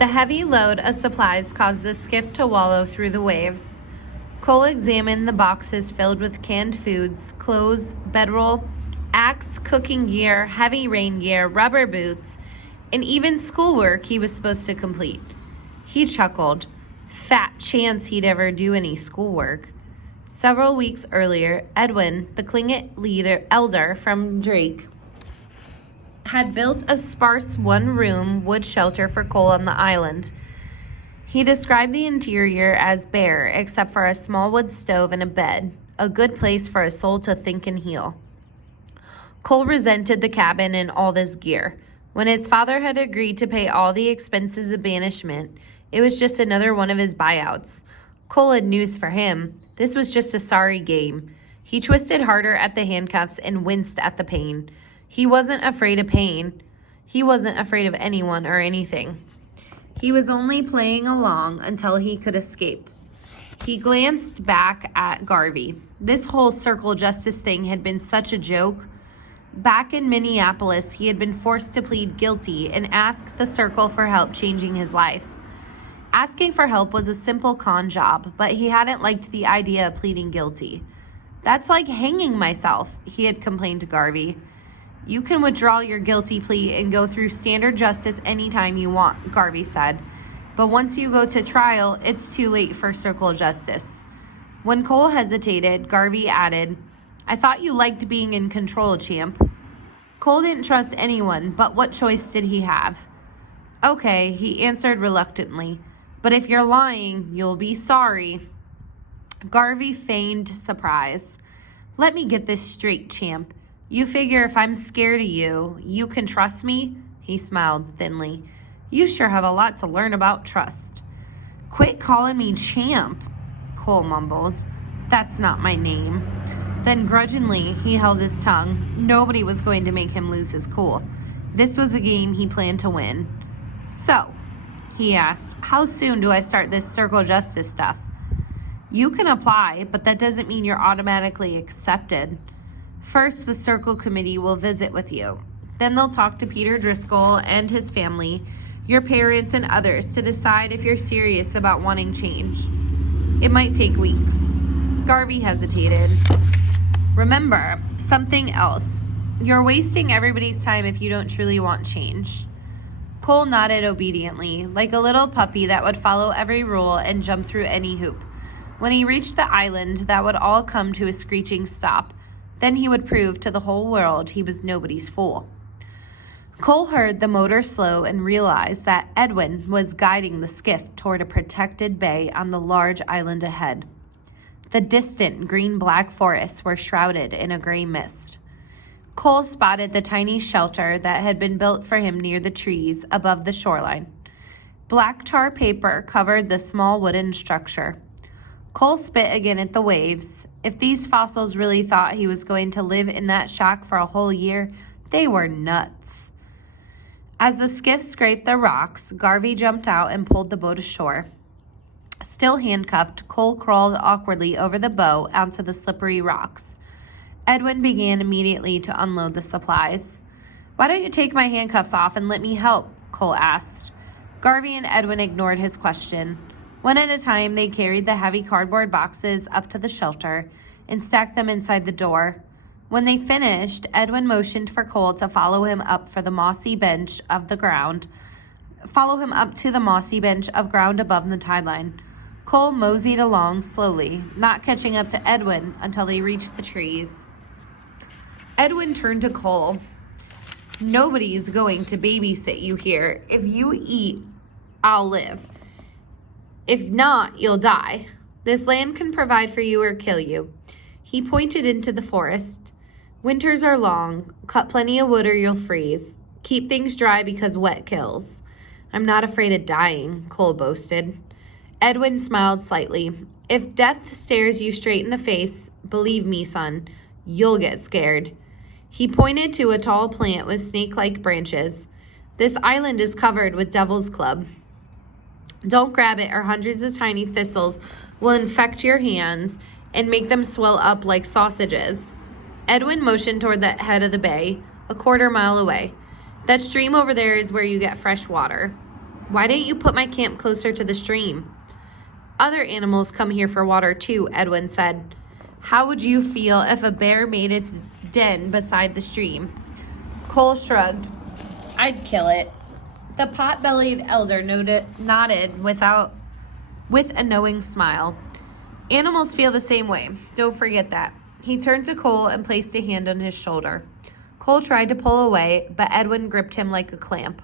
The heavy load of supplies caused the skiff to wallow through the waves. Cole examined the boxes filled with canned foods, clothes, bedroll, axe, cooking gear, heavy rain gear, rubber boots, and even schoolwork he was supposed to complete. He chuckled. Fat chance he'd ever do any schoolwork. Several weeks earlier, Edwin, the Tlingit elder from Drake, had built a sparse one-room wood shelter for Cole on the island. He described the interior as bare, except for a small wood stove and a bed, a good place for a soul to think and heal. Cole resented the cabin and all this gear. When his father had agreed to pay all the expenses of banishment, it was just another one of his buyouts. Cole had news for him. This was just a sorry game. He twisted harder at the handcuffs and winced at the pain. He wasn't afraid of pain. He wasn't afraid of anyone or anything. He was only playing along until he could escape. He glanced back at Garvey. This whole circle justice thing had been such a joke. Back in Minneapolis, he had been forced to plead guilty and ask the circle for help changing his life. Asking for help was a simple con job, but he hadn't liked the idea of pleading guilty. That's like hanging myself, he had complained to Garvey. You can withdraw your guilty plea and go through standard justice anytime you want, Garvey said. But once you go to trial, it's too late for circle justice. When Cole hesitated, Garvey added, I thought you liked being in control, champ. Cole didn't trust anyone, but what choice did he have? Okay, he answered reluctantly. But if you're lying, you'll be sorry. Garvey feigned surprise. Let me get this straight, champ. You figure if I'm scared of you, you can trust me? He smiled thinly. You sure have a lot to learn about trust. Quit calling me champ, Cole mumbled. That's not my name. Then grudgingly, he held his tongue. Nobody was going to make him lose his cool. This was a game he planned to win. So, he asked, how soon do I start this circle justice stuff? You can apply, but that doesn't mean you're automatically accepted. First, the circle committee will visit with you. Then they'll talk to Peter Driscoll and his family, your parents and others to decide if you're serious about wanting change. It might take weeks. Garvey hesitated. Remember, something else. You're wasting everybody's time if you don't truly want change. Cole nodded obediently, like a little puppy that would follow every rule and jump through any hoop. When he reached the island, that would all come to a screeching stop. Then he would prove to the whole world he was nobody's fool. Cole heard the motor slow and realized that Edwin was guiding the skiff toward a protected bay on the large island ahead. The distant green-black forests were shrouded in a gray mist. Cole spotted the tiny shelter that had been built for him near the trees above the shoreline. Black tar paper covered the small wooden structure. Cole spit again at the waves. If these fossils really thought he was going to live in that shack for a whole year, they were nuts. As the skiff scraped the rocks, Garvey jumped out and pulled the boat ashore. Still handcuffed, Cole crawled awkwardly over the boat onto the slippery rocks. Edwin began immediately to unload the supplies. Why don't you take my handcuffs off and let me help? Cole asked. Garvey and Edwin ignored his question. One at a time, they carried the heavy cardboard boxes up to the shelter and stacked them inside the door. When they finished, Edwin motioned for Cole to follow him up to the mossy bench of ground above the tide line. Cole moseyed along slowly, not catching up to Edwin until they reached the trees. Edwin turned to Cole. Nobody's going to babysit you here. If you eat, I'll live. If not, you'll die. This land can provide for you or kill you. He pointed into the forest. Winters are long. Cut plenty of wood or you'll freeze. Keep things dry because wet kills. I'm not afraid of dying, Cole boasted. Edwin smiled slightly. If death stares you straight in the face, believe me, son, you'll get scared. He pointed to a tall plant with snake-like branches. This island is covered with devil's club. Don't grab it or hundreds of tiny thistles will infect your hands and make them swell up like sausages. Edwin motioned toward the head of the bay, a quarter mile away. That stream over there is where you get fresh water. Why didn't you put my camp closer to the stream? Other animals come here for water too, Edwin said. How would you feel if a bear made its den beside the stream? Cole shrugged. I'd kill it. The pot-bellied elder nodded with a knowing smile. Animals feel the same way. Don't forget that. He turned to Cole and placed a hand on his shoulder. Cole tried to pull away, but Edwin gripped him like a clamp.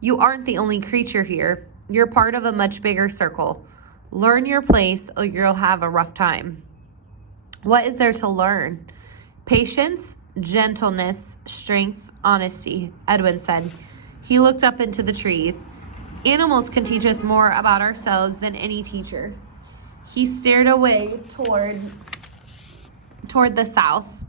You aren't the only creature here. You're part of a much bigger circle. Learn your place or you'll have a rough time. What is there to learn? Patience, gentleness, strength, honesty, Edwin said. He looked up into the trees. Animals can teach us more about ourselves than any teacher. He stared away toward the south.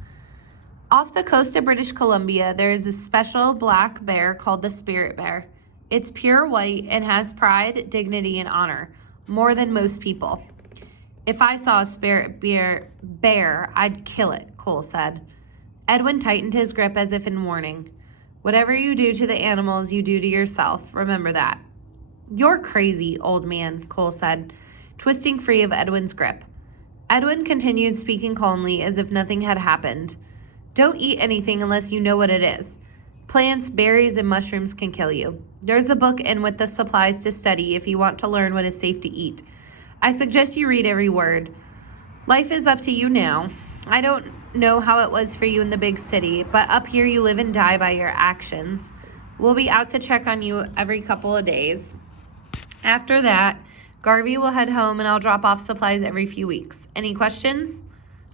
Off the coast of British Columbia, there is a special black bear called the spirit bear. It's pure white and has pride, dignity, and honor, more than most people. If I saw a spirit bear, I'd kill it, Cole said. Edwin tightened his grip as if in warning. Whatever you do to the animals, you do to yourself. Remember that. You're crazy, old man, Cole said, twisting free of Edwin's grip. Edwin continued speaking calmly as if nothing had happened. Don't eat anything unless you know what it is. Plants, berries, and mushrooms can kill you. There's a book in with the supplies to study if you want to learn what is safe to eat. I suggest you read every word. Life is up to you now. I don't know how it was for you in the big city, but up here you live and die by your actions. We'll be out to check on you every couple of days. After that, Garvey will head home and I'll drop off supplies every few weeks. Any questions?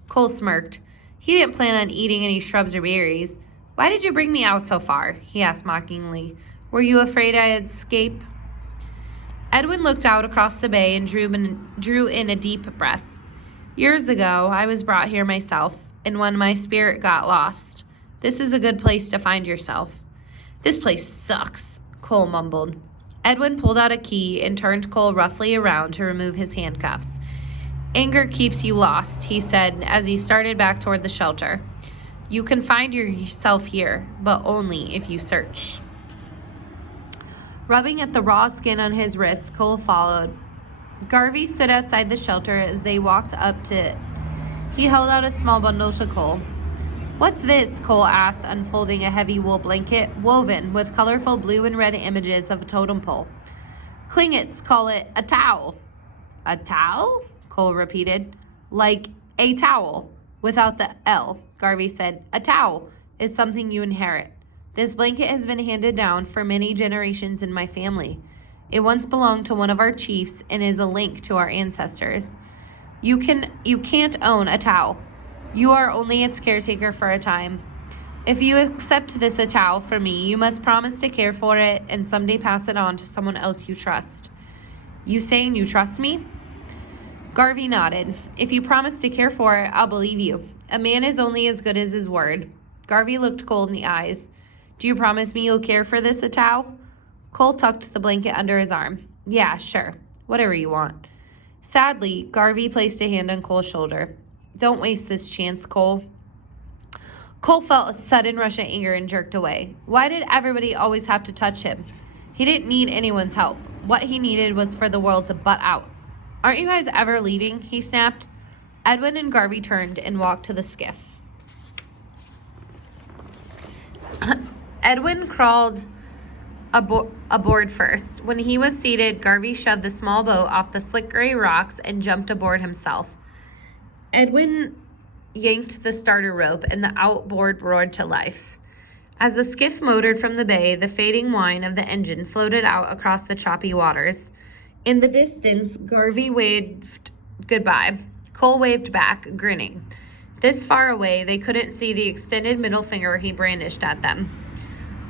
Cole smirked. He didn't plan on eating any shrubs or berries. Why did you bring me out so far? He asked mockingly. Were you afraid I'd escape? Edwin looked out across the bay and drew in a deep breath. Years ago, I was brought here myself, and when my spirit got lost. This is a good place to find yourself. This place sucks, Cole mumbled. Edwin pulled out a key and turned Cole roughly around to remove his handcuffs. Anger keeps you lost, he said as he started back toward the shelter. You can find yourself here, but only if you search. Rubbing at the raw skin on his wrists, Cole followed. Garvey stood outside the shelter as they walked up to it. He held out a small bundle to Cole. What's this? Cole asked, unfolding a heavy wool blanket woven with colorful blue and red images of a totem pole. Klingits call it a towel. A towel? Cole repeated. Like a towel, without the L, Garvey said. A towel is something you inherit. This blanket has been handed down for many generations in my family. It once belonged to one of our chiefs and is a link to our ancestors. You can't own a towel. You are only its caretaker for a time. If you accept this towel from me, you must promise to care for it and someday pass it on to someone else you trust. You saying you trust me? Garvey nodded. If you promise to care for it, I'll believe you. A man is only as good as his word. Garvey looked Cole in the eyes. Do you promise me you'll care for this towel? Cole tucked the blanket under his arm. Yeah, sure. Whatever you want. Sadly, Garvey placed a hand on Cole's shoulder. Don't waste this chance, Cole. Cole felt a sudden rush of anger and jerked away. Why did everybody always have to touch him? He didn't need anyone's help. What he needed was for the world to butt out. Aren't you guys ever leaving? He snapped. Edwin and Garvey turned and walked to the skiff. Edwin crawled aboard first. When he was seated, Garvey shoved the small boat off the slick gray rocks and jumped aboard himself. Edwin yanked the starter rope and the outboard roared to life. As the skiff motored from the bay, the fading whine of the engine floated out across the choppy waters. In the distance, Garvey waved goodbye. Cole waved back, grinning. This far away, they couldn't see the extended middle finger he brandished at them.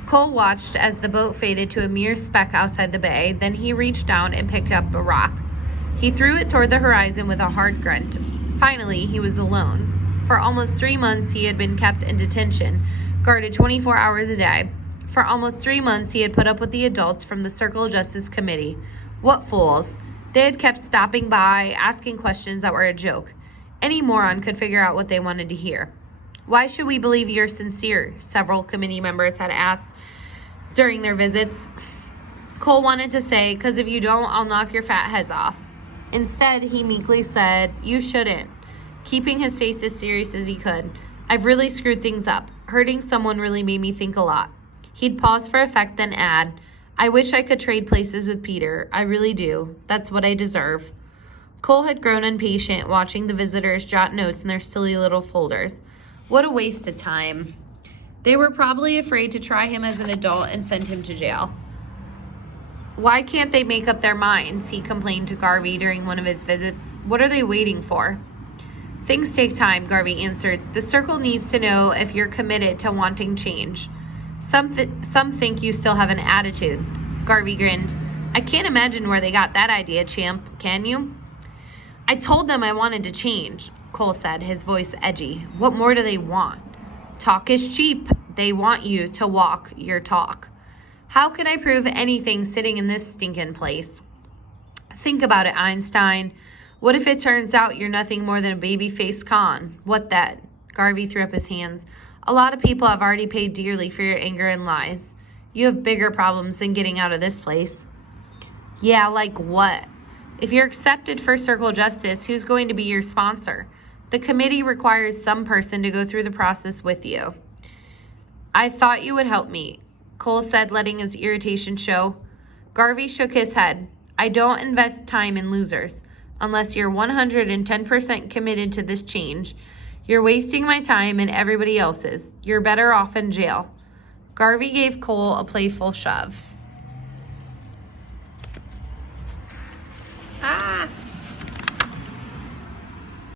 Cole watched as the boat faded to a mere speck outside the bay, then he reached down and picked up a rock. He threw it toward the horizon with a hard grunt. Finally, he was alone. For almost 3 months, he had been kept in detention, guarded 24 hours a day. For almost 3 months, he had put up with the adults from the Circle Justice Committee. What fools. They had kept stopping by, asking questions that were a joke. Any moron could figure out what they wanted to hear. Why should we believe you're sincere? Several committee members had asked during their visits. Cole wanted to say, "'Cause if you don't, I'll knock your fat heads off." Instead, he meekly said, "You shouldn't," keeping his face as serious as he could. "I've really screwed things up. Hurting someone really made me think a lot." He'd pause for effect, then add, "I wish I could trade places with Peter. I really do. That's what I deserve." Cole had grown impatient watching the visitors jot notes in their silly little folders. What a waste of time. They were probably afraid to try him as an adult and send him to jail. "Why can't they make up their minds?" he complained to Garvey during one of his visits. "What are they waiting for?" "Things take time," Garvey answered. "The circle needs to know if you're committed to wanting change. Some think you still have an attitude." Garvey grinned. "I can't imagine where they got that idea, champ, can you?" "I told them I wanted to change," Cole said, his voice edgy. "What more do they want?" "Talk is cheap. They want you to walk your talk." "How could I prove anything sitting in this stinking place?" "Think about it, Einstein. What if it turns out you're nothing more than a baby-faced con? What then?" Garvey threw up his hands. "A lot of people have already paid dearly for your anger and lies. You have bigger problems than getting out of this place." "Yeah, like what? If you're accepted for Circle Justice, who's going to be your sponsor? The committee requires some person to go through the process with you." "I thought you would help me," Cole said, letting his irritation show. Garvey shook his head. "I don't invest time in losers. Unless you're 110% committed to this change, you're wasting my time and everybody else's. You're better off in jail." Garvey gave Cole a playful shove.